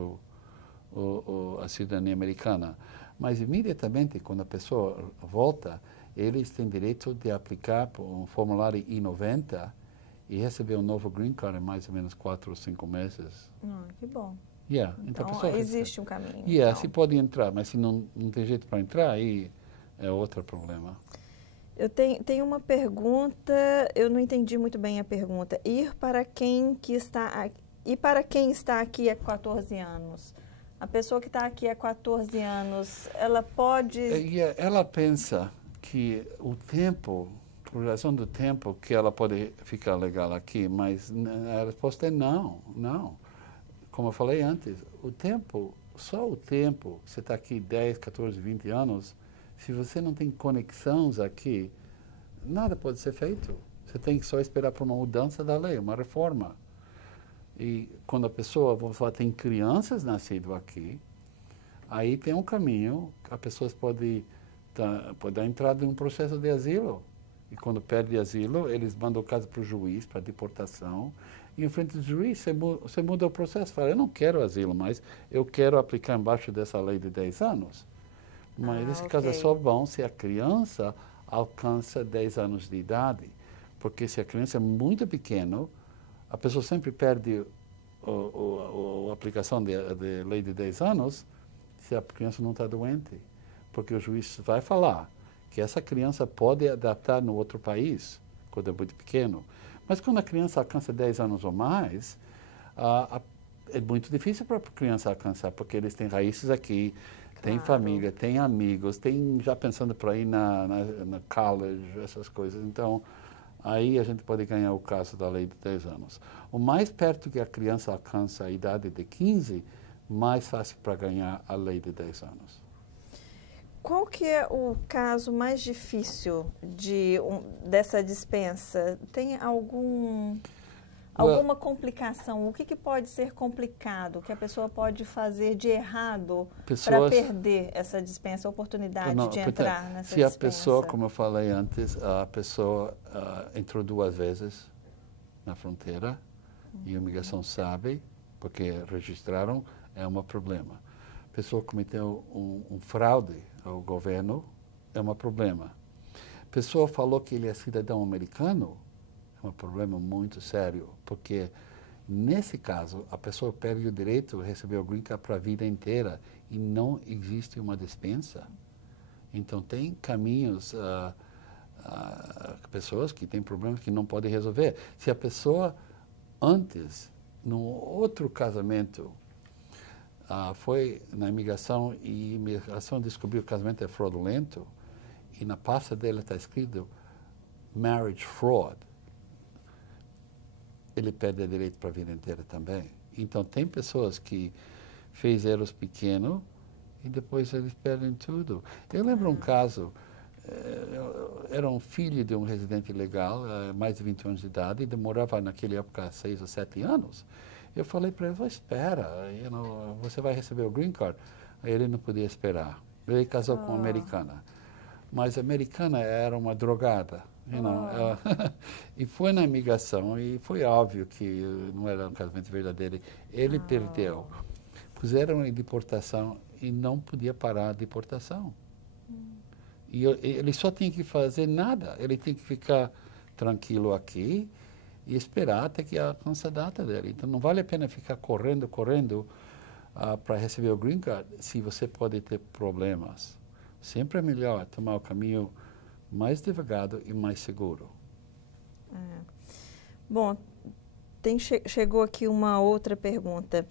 a cidadania americana. Mas, imediatamente, quando a pessoa volta, eles têm direito de aplicar por um formulário I-90 e receber um novo Green Card em mais ou menos 4 ou 5 meses. Que bom. Então existe um caminho. Se pode entrar, mas se não tem jeito para entrar, aí é outro problema. Eu tenho uma pergunta, eu não entendi muito bem a pergunta. Para quem está aqui há 14 anos? A pessoa que está aqui há 14 anos, ela pode... Ela pensa que o tempo, por razão do tempo, que ela pode ficar legal aqui, mas a resposta é não. Como eu falei antes, só o tempo, você está aqui 10, 14, 20 anos, se você não tem conexões aqui, nada pode ser feito. Você tem que só esperar por uma mudança da lei, uma reforma. E quando a pessoa, vamos falar, tem crianças nascidas aqui, aí tem um caminho, a pessoa pode dar entrada em um processo de asilo. E quando perde asilo, eles mandam o caso para o juiz, para deportação. E em frente do juiz, você muda o processo. Fala, eu não quero asilo mais, eu quero aplicar embaixo dessa lei de 10 anos. Mas esse caso é só bom se a criança alcança 10 anos de idade. Porque se a criança é muito pequena, a pessoa sempre perde a aplicação de lei de 10 anos se a criança não está doente. Porque o juiz vai falar que essa criança pode adaptar no outro país, quando é muito pequeno. Mas quando a criança alcança 10 anos ou mais, é muito difícil para a criança alcançar, porque eles têm raízes aqui, tem família, tem amigos, tem já pensando para ir na college, essas coisas. Então, aí a gente pode ganhar o caso da lei de 10 anos. O mais perto que a criança alcança a idade de 15, mais fácil para ganhar a lei de 10 anos. Qual que é o caso mais difícil dessa dispensa? Tem alguma complicação? O que pode ser complicado, que a pessoa pode fazer de errado para perder essa dispensa, a oportunidade de entrar nessa dispensa? Se a pessoa, como eu falei antes, a pessoa entrou 2 vezes na fronteira e a imigração sabe, porque registraram, é um problema. A pessoa cometeu um fraude ao governo, é um problema. A pessoa falou que ele é cidadão americano, é um problema muito sério, porque nesse caso a pessoa perde o direito de receber o green card para a vida inteira e não existe uma dispensa. Então tem caminhos, pessoas que têm problemas que não podem resolver. Se a pessoa antes, num outro casamento, foi na imigração e a imigração descobriu que o casamento é fraudulento e na pasta dele está escrito marriage fraud, ele perde o direito para a vida inteira também. Então tem pessoas que fez erros pequenos e depois eles perdem tudo. Eu lembro um caso, era um filho de um residente ilegal, mais de 20 anos de idade, e demorava naquela época 6 ou 7 anos. Eu falei para ele, espera, você vai receber o green card. Aí ele não podia esperar. Ele casou com uma americana. Mas a americana era uma drogada. E foi na imigração e foi óbvio que não era um casamento verdadeiro. Ele perdeu. Puseram em deportação e não podia parar a deportação. E ele só tinha que fazer nada. Ele tinha que ficar tranquilo aqui e esperar até que alcance a data dele. Então, não vale a pena ficar correndo para receber o green card se você pode ter problemas. Sempre é melhor tomar o caminho mais devagar e mais seguro. Bom, chegou aqui uma outra pergunta.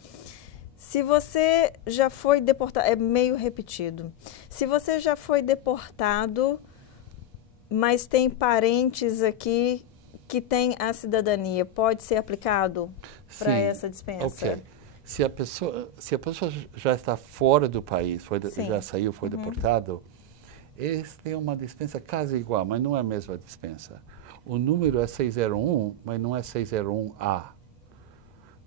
Se você já foi deportado, é meio repetido. Se você já foi deportado, mas tem parentes aqui que têm a cidadania, pode ser aplicado para essa dispensa? Ok. Se a pessoa já está fora do país, já saiu, foi deportado, eles têm uma dispensa quase igual, mas não é a mesma dispensa. O número é 601, mas não é 601A.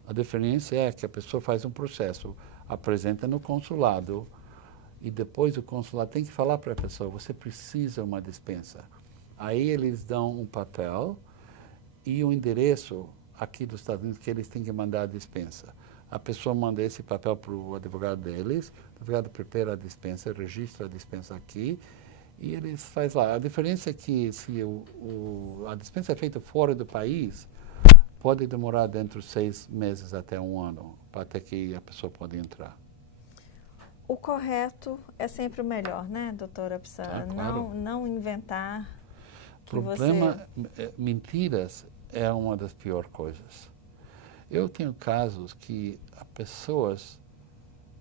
A diferença é que a pessoa faz um processo, apresenta no consulado, e depois o consulado tem que falar para a pessoa, você precisa de uma dispensa. Aí eles dão um papel e um endereço aqui dos Estados Unidos que eles têm que mandar a dispensa. A pessoa manda esse papel para o advogado deles, o advogado prepara a dispensa, registra a dispensa aqui e eles fazem lá. A diferença é que se a dispensa é feita fora do país, pode demorar dentro de 6 meses até 1 ano, até que a pessoa pode entrar. O correto é sempre o melhor, né, doutora Apsan? Claro. Não inventar. Mentiras é uma das piores coisas. Eu tenho casos que as pessoas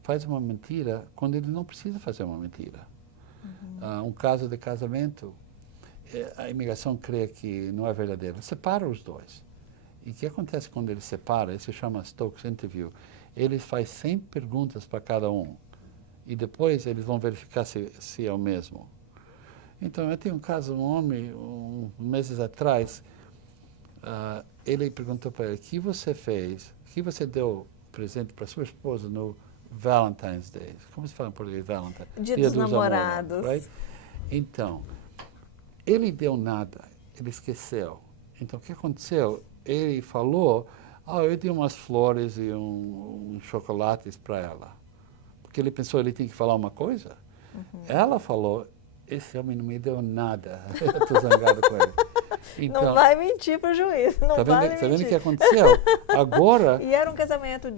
fazem uma mentira quando ele não precisa fazer uma mentira. Um caso de casamento, a imigração crê que não é verdadeiro. Separa os dois. E o que acontece quando ele separa? Isso se chama Stokes Interview. Eles fazem 100 perguntas para cada um. E depois eles vão verificar se é o mesmo. Então, eu tenho um caso, um homem, meses atrás, ele perguntou para ele, o que você fez, o que você deu presente para sua esposa no Valentine's Day? Como se fala em português, Valentine? Dia dos namorados. Right? Então, ele deu nada, ele esqueceu. Então, o que aconteceu? Ele falou, eu dei umas flores e uns chocolates para ela. Porque ele pensou que ele tinha que falar uma coisa. Ela falou, esse homem não me deu nada. Eu estou zangado com ele. Então, não vai mentir para o juiz. Está vendo o que aconteceu? Agora... E era um casamento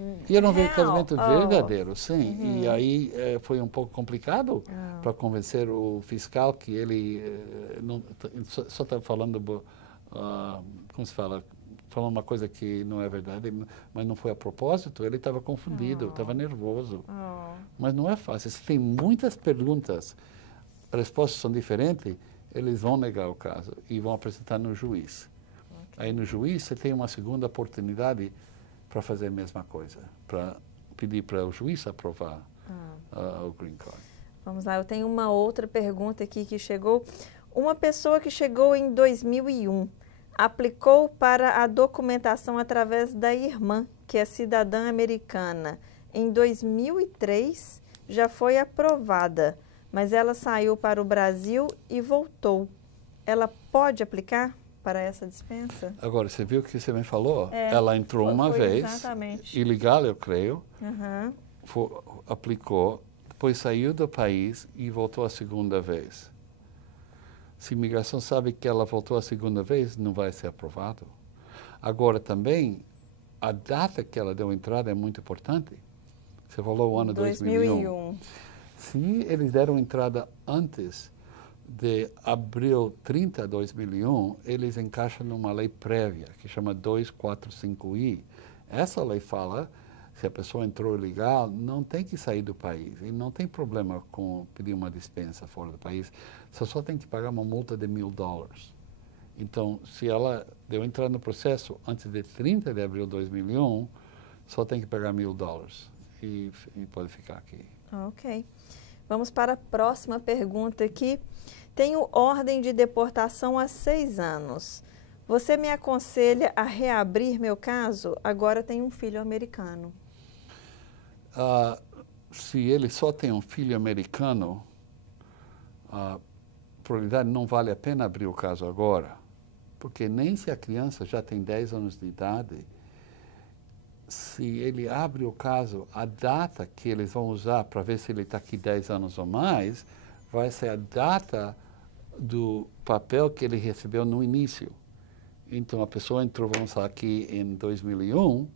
casamento verdadeiro, sim. E aí foi um pouco complicado para convencer o fiscal que ele só está falando, como se fala, falando uma coisa que não é verdade, mas não foi a propósito. Ele estava confundido, estava nervoso. Mas não é fácil. Se tem muitas perguntas, as respostas são diferentes, eles vão negar o caso e vão apresentar no juiz. Aí no juiz você tem uma segunda oportunidade para fazer a mesma coisa, para pedir para o juiz aprovar o green card. Vamos lá, eu tenho uma outra pergunta aqui que chegou. Uma pessoa que chegou em 2001 aplicou para a documentação através da irmã, que é cidadã americana. Em 2003 já foi aprovada, mas ela saiu para o Brasil e voltou. Ela pode aplicar para essa dispensa? Agora, você viu o que você me falou? Ela entrou uma vez, exatamente. ilegal, eu creio, aplicou, depois saiu do país e voltou a segunda vez. Se a imigração sabe que ela voltou a segunda vez, não vai ser aprovado. Agora, também, a data que ela deu entrada é muito importante. Você falou o ano 2001. Se eles deram entrada antes de abril 30 de 2001, eles encaixam numa lei prévia, que chama 245I. Essa lei fala, se a pessoa entrou ilegal, não tem que sair do país. E não tem problema com pedir uma dispensa fora do país. Você só tem que pagar uma multa de $1.000. Então, se ela deu entrada no processo antes de 30 de abril de 2001, só tem que pagar $1.000 e pode ficar aqui. Ok. Vamos para a próxima pergunta aqui. Tenho ordem de deportação há 6 anos. Você me aconselha a reabrir meu caso? Agora tenho um filho americano. Se ele só tem um filho americano, a probabilidade não vale a pena abrir o caso agora, porque nem se a criança já tem 10 anos de idade, se ele abre o caso, a data que eles vão usar para ver se ele está aqui 10 anos ou mais, vai ser a data do papel que ele recebeu no início. Então, a pessoa entrou, vamos falar, aqui em 2001,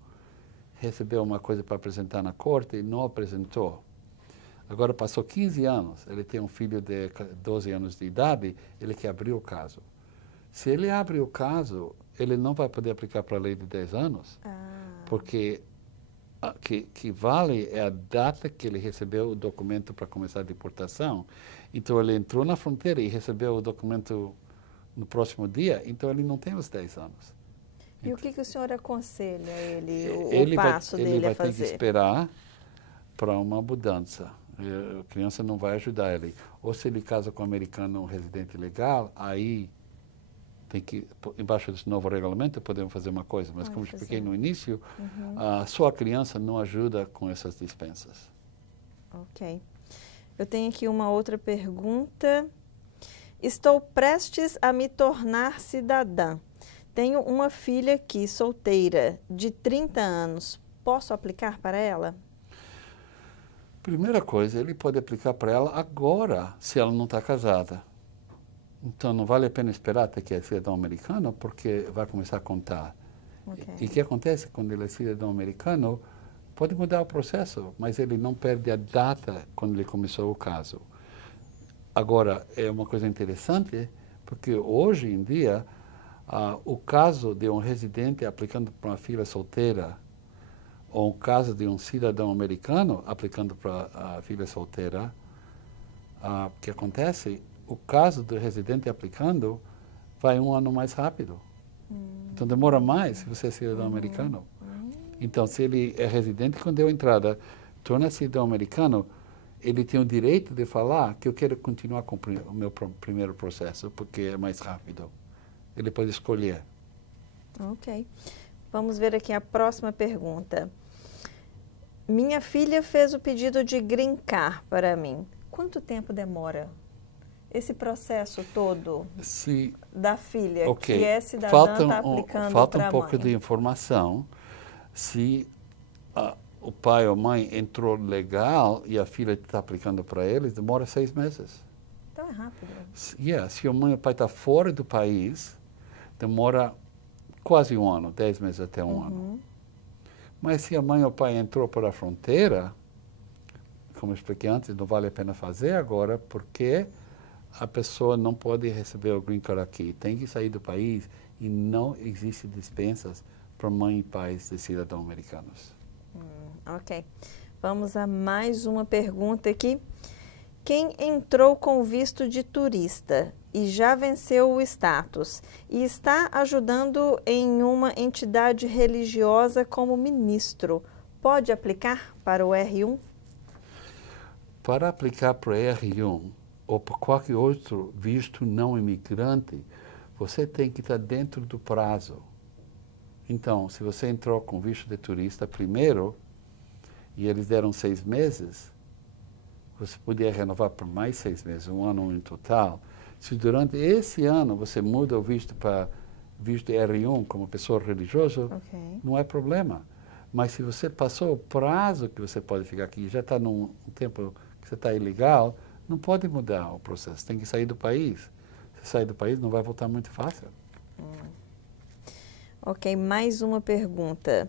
recebeu uma coisa para apresentar na corte e não apresentou. Agora, passou 15 anos, ele tem um filho de 12 anos de idade, ele quer abrir o caso. Se ele abre o caso, ele não vai poder aplicar para a lei de 10 anos, porque que vale é a data que ele recebeu o documento para começar a deportação. Então, ele entrou na fronteira e recebeu o documento no próximo dia, então ele não tem os 10 anos. E o que o senhor aconselha ele Ele passo dele a fazer? Ele vai ter que esperar para uma mudança. A criança não vai ajudar ele. Ou se ele casa com um americano, um residente legal, aí tem que, embaixo desse novo regulamento, podemos fazer uma coisa. Mas como eu expliquei no início, a sua criança não ajuda com essas dispensas. Ok. Eu tenho aqui uma outra pergunta. Estou prestes a me tornar cidadã. Tenho uma filha aqui, solteira, de 30 anos. Posso aplicar para ela? Primeira coisa, ele pode aplicar para ela agora, se ela não está casada. Então, não vale a pena esperar até que é cidadão americano, porque vai começar a contar. E o que acontece quando ele é cidadão americano, pode mudar o processo, mas ele não perde a data quando ele começou o caso. Agora, é uma coisa interessante, porque hoje em dia, o caso de um residente aplicando para uma filha solteira, ou o caso de um cidadão americano aplicando para a filha solteira, o que acontece? O caso do residente aplicando vai 1 ano mais rápido. Então, demora mais se você é cidadão americano. Então, se ele é residente, quando deu entrada, torna cidadão americano, ele tem o direito de falar que eu quero continuar com o meu primeiro processo, porque é mais rápido. Ele pode escolher. Ok. Vamos ver aqui a próxima pergunta. Minha filha fez o pedido de green card para mim. Quanto tempo demora esse processo todo da filha, que é cidadã, está aplicando para a mãe? Falta um pouco de informação. Se o pai ou a mãe entrou legal e a filha está aplicando para eles, demora 6 meses. Então é rápido. Se a mãe e o pai estão fora do país, demora quase 1 ano, 10 meses até 1 ano. Mas se a mãe ou o pai entrou para a fronteira, como eu expliquei antes, não vale a pena fazer agora, porque a pessoa não pode receber o green card aqui. Tem que sair do país e não existe dispensas para mãe e pais de cidadãos americanos. Ok. Vamos a mais uma pergunta aqui. Quem entrou com visto de turista e já venceu o status e está ajudando em uma entidade religiosa como ministro, pode aplicar para o R1? Para aplicar para o R1 ou para qualquer outro visto não imigrante, você tem que estar dentro do prazo. Então, se você entrou com visto de turista primeiro e eles deram 6 meses, você podia renovar por mais 6 meses, 1 ano em total. Se durante esse ano você muda o visto para visto R1 como pessoa religiosa, não é problema. Mas se você passou o prazo que você pode ficar aqui, já está num tempo que você está ilegal, não pode mudar o processo, tem que sair do país. Se sair do país, não vai voltar muito fácil. Ok, mais uma pergunta.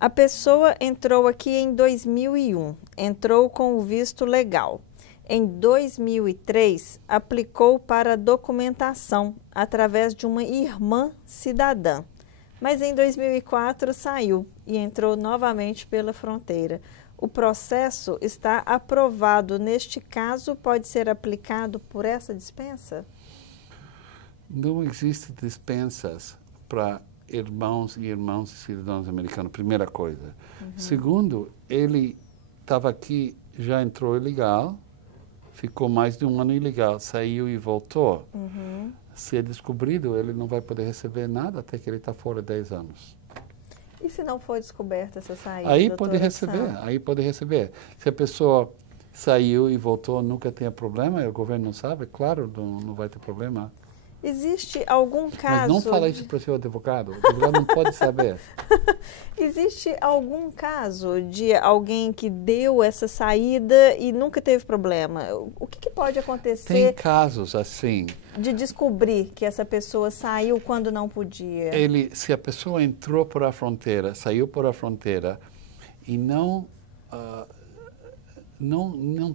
A pessoa entrou aqui em 2001, entrou com o visto legal. Em 2003, aplicou para documentação através de uma irmã cidadã. Mas em 2004 saiu e entrou novamente pela fronteira. O processo está aprovado. Neste caso, pode ser aplicado por essa dispensa? Não existem dispensas para irmãos e irmãs e cidadãos americanos, primeira coisa. Segundo, ele estava aqui, já entrou ilegal, ficou mais de 1 ano ilegal, saiu e voltou. Se é descobrido, ele não vai poder receber nada até que ele está fora 10 anos. E se não for descoberta essa saída? Aí pode receber, Se a pessoa saiu e voltou, nunca tem problema, e o governo não sabe, claro, não vai ter problema. Existe algum caso... Mas não fala isso para o seu advogado. O advogado não pode saber. Existe algum caso de alguém que deu essa saída e nunca teve problema? O que pode acontecer? Tem casos assim. De descobrir que essa pessoa saiu quando não podia? Se a pessoa entrou por a fronteira, saiu por a fronteira e não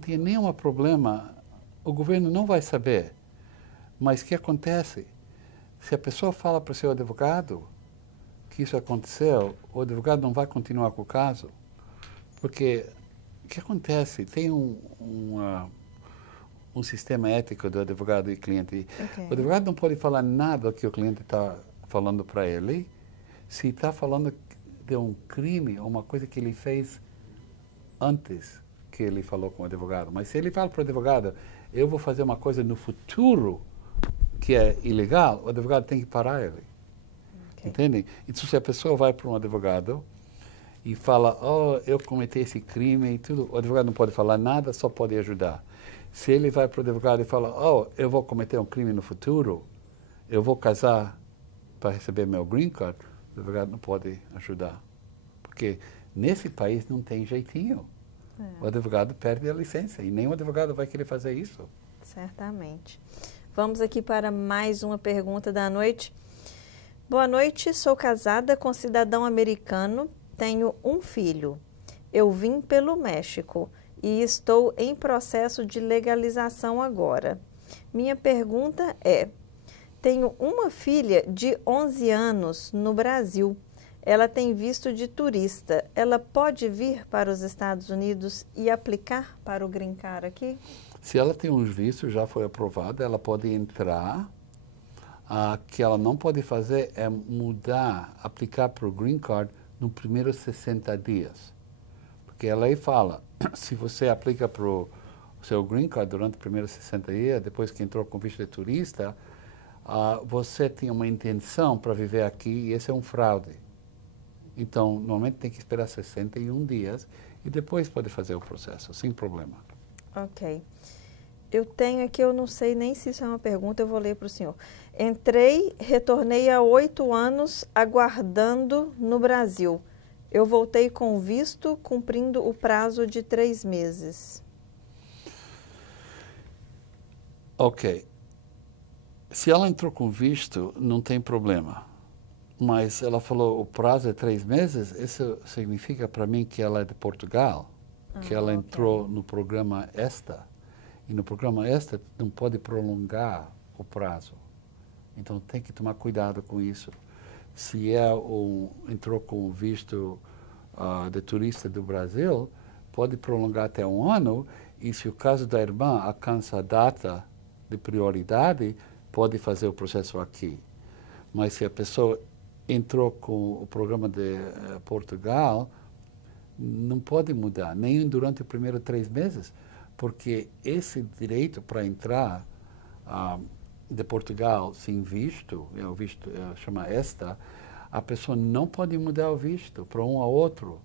tinha nenhum problema, o governo não vai saber. Mas o que acontece? Se a pessoa fala para o seu advogado que isso aconteceu, o advogado não vai continuar com o caso. Porque o que acontece? Tem um sistema ético do advogado e cliente. O advogado não pode falar nada do que o cliente está falando para ele se está falando de um crime ou uma coisa que ele fez antes que ele falou com o advogado. Mas se ele fala para o advogado, eu vou fazer uma coisa no futuro que é ilegal, o advogado tem que parar ele. Entende? Então, se a pessoa vai para um advogado e fala, eu cometi esse crime e tudo, o advogado não pode falar nada, só pode ajudar. Se ele vai para o advogado e fala, eu vou cometer um crime no futuro, eu vou casar para receber meu green card, o advogado não pode ajudar. Porque nesse país não tem jeitinho. O advogado perde a licença e nenhum advogado vai querer fazer isso. Certamente. Vamos aqui para mais uma pergunta da noite. Boa noite, sou casada com cidadão americano, tenho um filho. Eu vim pelo México e estou em processo de legalização agora. Minha pergunta é, tenho uma filha de 11 anos no Brasil. Ela tem visto de turista. Ela pode vir para os Estados Unidos e aplicar para o Green Card aqui? Se ela tem um visto, já foi aprovado, ela pode entrar. O que ela não pode fazer é mudar, aplicar para o Green Card nos primeiros 60 dias. Porque a lei fala, se você aplica para o seu Green Card durante os primeiros 60 dias, depois que entrou com visto de turista, você tem uma intenção para viver aqui e esse é um fraude. Então, normalmente tem que esperar 61 dias e depois pode fazer o processo, sem problema. Ok. Eu tenho aqui, eu não sei nem se isso é uma pergunta, eu vou ler para o senhor. Entrei, retornei há 8 anos, aguardando no Brasil. Eu voltei com visto, cumprindo o prazo de 3 meses. Ok. Se ela entrou com visto, não tem problema. Mas ela falou o prazo é 3 meses, isso significa para mim que ela é de Portugal, que ela entrou no programa ESTA. E no programa ESTA não pode prolongar o prazo. Então tem que tomar cuidado com isso. Se entrou com visto de turista do Brasil, pode prolongar até 1 ano. E se o caso da irmã alcança a data de prioridade, pode fazer o processo aqui. Mas se a pessoa entrou com o programa de Portugal, não pode mudar, nem durante os primeiros 3 meses, porque esse direito para entrar de Portugal sem visto, o visto chama ESTA, a pessoa não pode mudar o visto para um ou outro.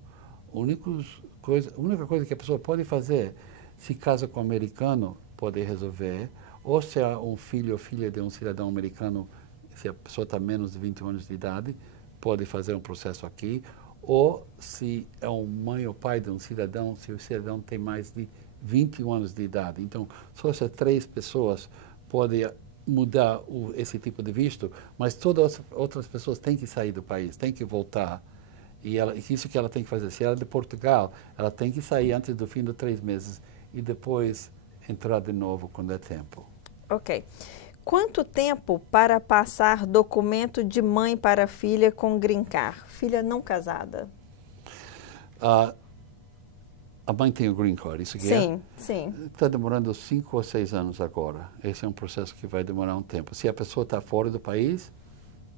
A única coisa que a pessoa pode fazer, se casa com um americano, pode resolver, ou se é um filho ou filha de um cidadão americano, se a pessoa está menos de 21 anos de idade, pode fazer um processo aqui, ou se é um mãe ou pai de um cidadão, se o cidadão tem mais de 21 anos de idade. Então, só essas 3 pessoas podem mudar esse tipo de visto, mas todas as outras pessoas têm que sair do país, têm que voltar. E isso que ela tem que fazer. Se ela é de Portugal, ela tem que sair antes do fim dos 3 meses e depois entrar de novo quando é tempo. Ok. Quanto tempo para passar documento de mãe para filha com green card? Filha não casada. A mãe tem o green card, isso aqui sim, sim. Está demorando 5 ou 6 anos agora. Esse é um processo que vai demorar um tempo. Se a pessoa está fora do país,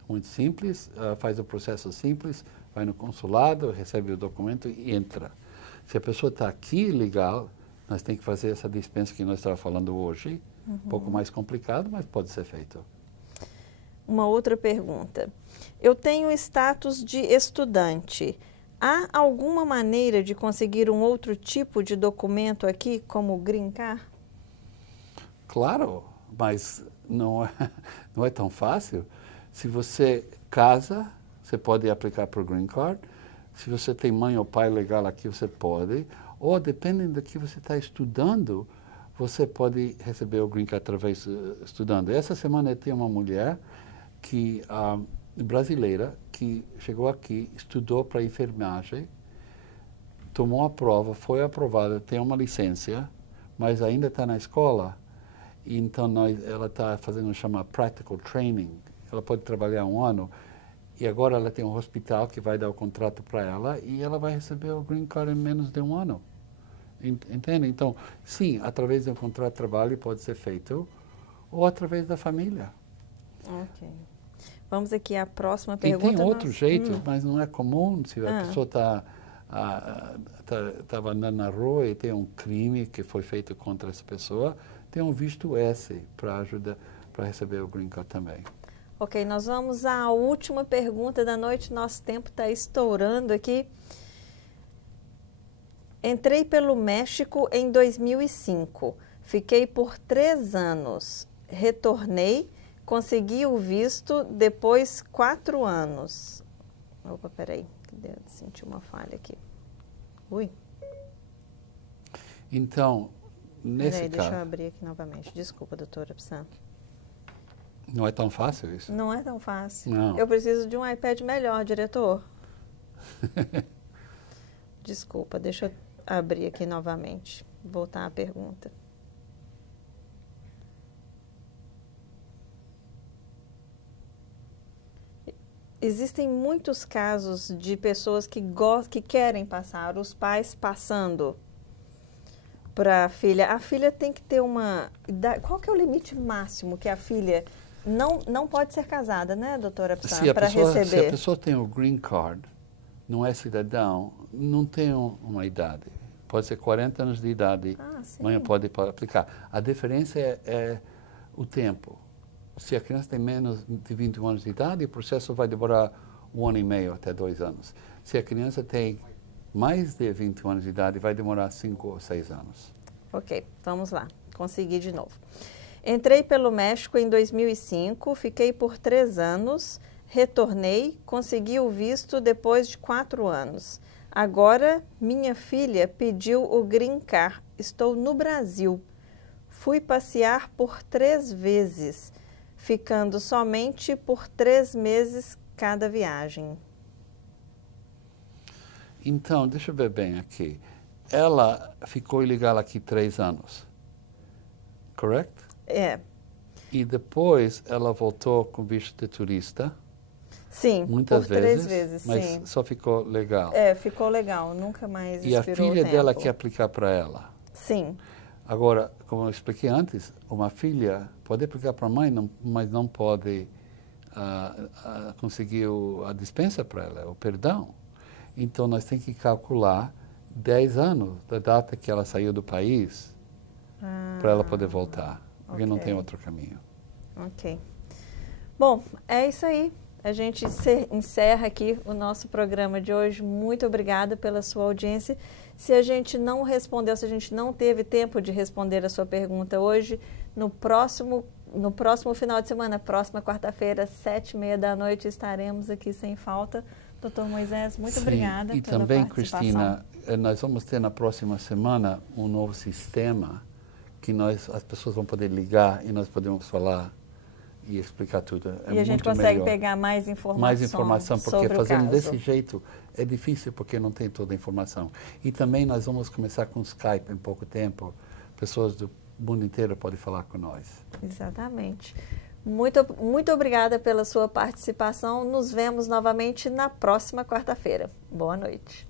muito simples, faz o processo simples, vai no consulado, recebe o documento e entra. Se a pessoa está aqui legal, nós temos que fazer essa dispensa que nós estávamos falando hoje. Um pouco mais complicado, mas pode ser feito. Uma outra pergunta. Eu tenho status de estudante. Há alguma maneira de conseguir um outro tipo de documento aqui, como o green card? Claro, mas não é tão fácil. Se você casa, você pode aplicar para o green card. Se você tem mãe ou pai legal aqui, você pode. Ou, dependendo do que você está estudando, você pode receber o green card através estudando. Essa semana eu tenho uma mulher brasileira que chegou aqui, estudou para enfermagem, tomou a prova, foi aprovada, tem uma licença, mas ainda está na escola. Então ela está fazendo chama practical training. Ela pode trabalhar 1 ano e agora ela tem um hospital que vai dar o contrato para ela e ela vai receber o green card em menos de 1 ano. Entende? Então, sim, através de um contrato de trabalho pode ser feito, ou através da família. Ok. Vamos aqui à próxima pergunta. E tem outro jeito, mas não é comum. Se a pessoa estava andando na rua e tem um crime que foi feito contra essa pessoa, tem um visto S para ajudar, para receber o green card também. Ok, nós vamos à última pergunta da noite. Nosso tempo está estourando aqui. Entrei pelo México em 2005. Fiquei por 3 anos. Retornei, consegui o visto depois 4 anos. Opa, peraí, senti uma falha aqui. Ui. Então, nesse caso... Deixa eu abrir aqui novamente. Desculpa, doutora Psan. Não é tão fácil isso? Não é tão fácil. Não. Eu preciso de um iPad melhor, diretor. Desculpa, deixa eu abrir aqui novamente. Voltar à pergunta. Existem muitos casos de pessoas que querem passar, os pais passando para a filha. A filha tem que ter uma idade. Qual que é o limite máximo que a filha não pode ser casada, né, doutora Psan, para receber? Se a pessoa tem o green card, não é cidadão, não tem uma idade. Pode ser 40 anos de idade, mãe pode aplicar. A diferença é o tempo. Se a criança tem menos de 21 anos de idade, o processo vai demorar 1 ano e meio até 2 anos. Se a criança tem mais de 21 anos de idade, vai demorar 5 ou 6 anos. Ok, vamos lá. Consegui de novo. Entrei pelo México em 2005, fiquei por 3 anos, retornei, consegui o visto depois de 4 anos. Agora, minha filha pediu o green card. Estou no Brasil. Fui passear por 3 vezes, ficando somente por 3 meses cada viagem. Então, deixa eu ver bem aqui. Ela ficou ilegal aqui 3 anos, correto? É. E depois ela voltou com visto de turista. Sim, muitas por 3 vezes, mas sim. Só ficou legal. É, ficou legal, nunca mais expirou E a filha o tempo. dela quer aplicar para ela. Sim. Agora, como eu expliquei antes, uma filha pode aplicar para a mãe, mas não pode conseguir a dispensa para ela, o perdão. Então, nós temos que calcular 10 anos da data que ela saiu do país para ela poder voltar, porque não tem outro caminho. Ok. Bom, é isso aí. A gente encerra aqui o nosso programa de hoje. Muito obrigada pela sua audiência. Se a gente não respondeu, se a gente não teve tempo de responder a sua pergunta hoje, no próximo final de semana, próxima quarta-feira, 7h30 da noite, estaremos aqui sem falta. Doutor Moisés, muito obrigada e pela também, participação. Cristina, nós vamos ter na próxima semana um novo sistema que as pessoas vão poder ligar e nós podemos falar e explicar tudo. E a gente consegue pegar mais informação. Mais informação, porque sobre fazendo o caso. desse jeito é difícil porque não tem toda a informação. E também nós vamos começar com Skype em pouco tempo. Pessoas do mundo inteiro podem falar com nós. Exatamente. Muito obrigada pela sua participação. Nos vemos novamente na próxima quarta-feira. Boa noite.